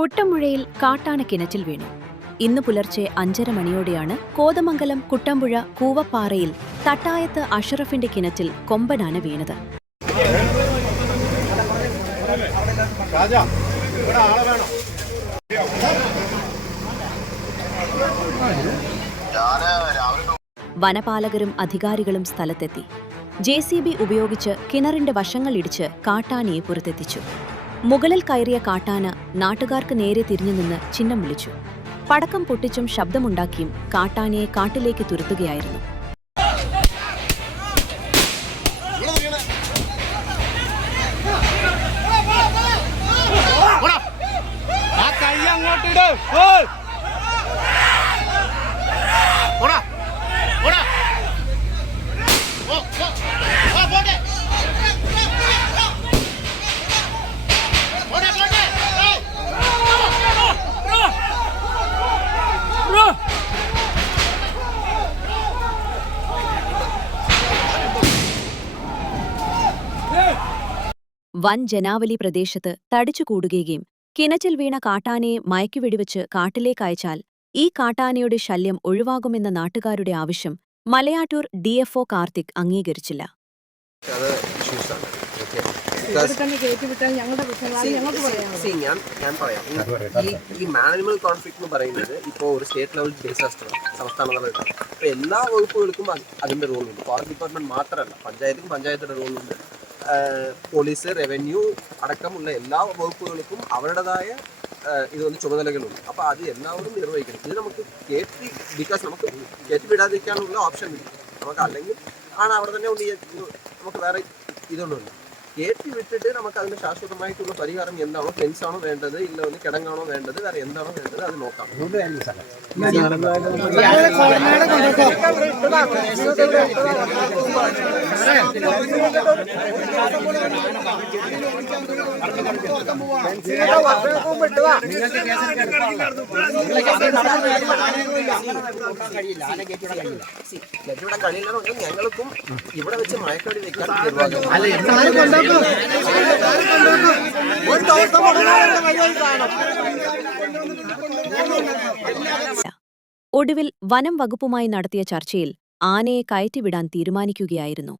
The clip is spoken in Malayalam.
കുട്ടമ്പുഴയിൽ കാട്ടാന കിണറ്റിൽ വീണു. ഇന്ന് പുലർച്ചെ 5:30 മണിയോടെയാണ് കോതമംഗലം കുട്ടമ്പുഴ കൂവപ്പാറയിൽ തട്ടായത്ത് അഷറഫിന്റെ കിണറ്റിൽ കൊമ്പനാന വീണത്. വനപാലകരും അധികാരികളും സ്ഥലത്തെത്തി. JCB ഉപയോഗിച്ച് കിണറിന്റെ വശങ്ങൾ ഇടിച്ച് കാട്ടാനയെ പുറത്തെത്തിച്ചു. മുകളിൽ കയറിയ കാട്ടാന നാട്ടുകാർക്ക് നേരെ തിരിഞ്ഞുനിന്ന് ചിഹ്നം വിളിച്ചു. പടക്കം പൊട്ടിച്ചും ശബ്ദമുണ്ടാക്കിയും കാട്ടാനയെ കാട്ടിലേക്ക് തുരത്തുകയായിരുന്നു. വൻ ജനാവലി പ്രദേശത്ത് തടിച്ചുകൂടുകയും കിണറ്റിൽ വീണ കാട്ടാനയെ മയക്കുവെടിവെച്ച് കാട്ടിലേക്കയച്ചാൽ ഈ കാട്ടാനയുടെ ശല്യം ഒഴിവാകുമെന്ന നാട്ടുകാരുടെ ആവശ്യം മലയാറ്റൂർ DFO കാർത്തിക് അംഗീകരിച്ചില്ല. ഞാൻ പറയാം, ഈ മാനിമൽ കോൺഫ്ലിക്ട് എന്ന് പറയുന്നത് ഇപ്പോൾ ഒരു സ്റ്റേറ്റ് ലെവൽ ഡിസാസ്റ്ററാണ്, സംസ്ഥാന തലത്തിൽ. അപ്പോൾ എല്ലാ വകുപ്പുകൾക്കും അതിൻ്റെ റോളുണ്ട്. ഫോറസ്റ്റ് ഡിപ്പാർട്ട്മെന്റ് മാത്രമല്ല, പഞ്ചായത്തിന്റെ റോളുണ്ട്. പോലീസ്, റവന്യൂ അടക്കമുള്ള എല്ലാ വകുപ്പുകൾക്കും അവരുടേതായ ചുമതലകളുണ്ട്. അപ്പോൾ അത് എല്ലാവരും നിർവഹിക്കണം. ഇത് നമുക്ക് ബിക്കോസ് നമുക്ക് കയറ്റിവിടാതിരിക്കാനുള്ള ഓപ്ഷൻ ഇല്ല നമുക്ക്. അല്ലെങ്കിൽ അവിടെ തന്നെ നമുക്ക് വേറെ ഇതൊന്നുമില്ല. കയറ്റി വിട്ടിട്ട് നമുക്ക് അതിന് ശാശ്വതമായിട്ടുള്ള പരിഹാരം എന്താണോ, ഫെൻസാണോ വേണ്ടത്, ഇല്ല കിടങ്ങാണോ വേണ്ടത്, വേറെ എന്താണോ വേണ്ടത് അത് നോക്കാം. കഴിയില്ലെന്ന് പറഞ്ഞാൽ ഞങ്ങൾക്കും ഇവിടെ വെച്ച് മയക്കടി വെക്കാൻ ഒടുവിൽ വനം വകുപ്പുമായി നടത്തിയ ചർച്ചയിൽ ആനയെ കയറ്റിവിടാൻ തീരുമാനിക്കുകയായിരുന്നു.